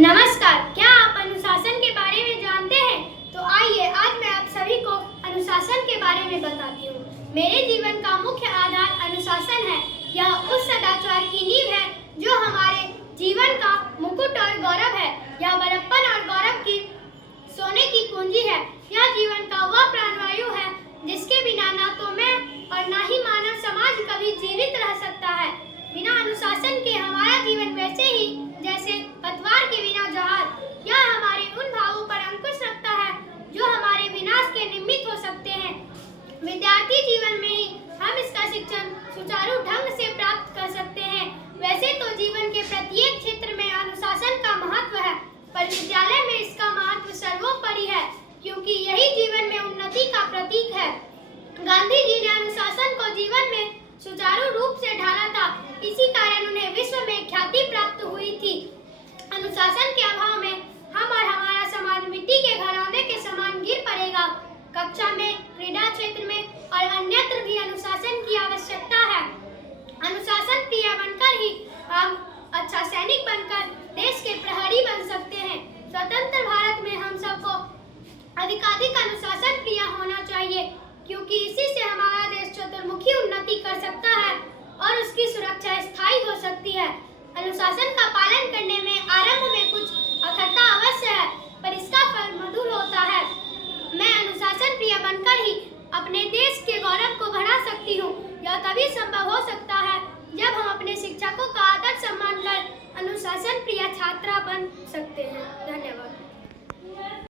नमस्कार, क्या आप अनुशासन के बारे में जानते हैं? तो आइए आज मैं आप सभी को अनुशासन के बारे में बताती हूँ। मेरे जीवन का मुख्य आधार अनुशासन है। यह उस सदाचार की नींव है जो हमारे जीवन का मुकुट और गौरव है। यह बड़प्पन और गौरव की सोने की कुंजी है। यह जीवन का वह प्राणवायु है जिसके बिना ना तो मैं और ना ही मानव समाज कभी जीवित रह सकता है। बिना अनुशासन के हमारा जीवन वैसे ही जैसे पतवार के बिना जहाज। यह हमारे उन भावों पर अंकुश रखता है जो हमारे विनाश के निमित्त हो सकते हैं। विद्यार्थी जीवन में ही हम इसका शिक्षण सुचारू ढंग से प्राप्त कर सकते हैं। वैसे तो जीवन के प्रत्येक क्षेत्र में अनुशासन का महत्व है, पर विद्यालय में इसका महत्व सर्वोपरि है, क्योंकि यही जीवन में उन्नति का प्रतीक है। गांधी जी ने अनुशासन को जीवन में सुचारू रूप से ढाला था, इसी कारण उन्हें विश्व में ख्याति प्राप्त हुई थी। अनुशासन के अभाव में हम और हमारा समाज मिट्टी के घरौंदे के समान गिर पड़ेगा। कक्षा में, क्रीड़ा क्षेत्र में और अन्यत्र भी अनुशासन की आवश्यकता है। अनुशासन प्रिय बनकर ही हम अच्छा सैनिक बनकर देश के प्रहरी बन सकते हैं। स्वतंत्र भारत में हम सबको अधिकाधिक अनुशासन प्रिय होना चाहिए, क्योंकि इसी से हमारा देश चतुर्मुखी उन्नति कर सकता है और उसकी सुरक्षा स्थायी हो सकती है। अनुशासन का पालन करने में आरंभ में कुछ अखरता अवश्य है, पर इसका फल मधुर होता है। मैं अनुशासन प्रिय बनकर ही अपने देश के गौरव को बढ़ा सकती हूँ। यह तभी संभव हो सकता है जब हम अपने शिक्षकों का आदर सम्मान कर अनुशासन प्रिय छात्रा बन सकते हैं। धन्यवाद।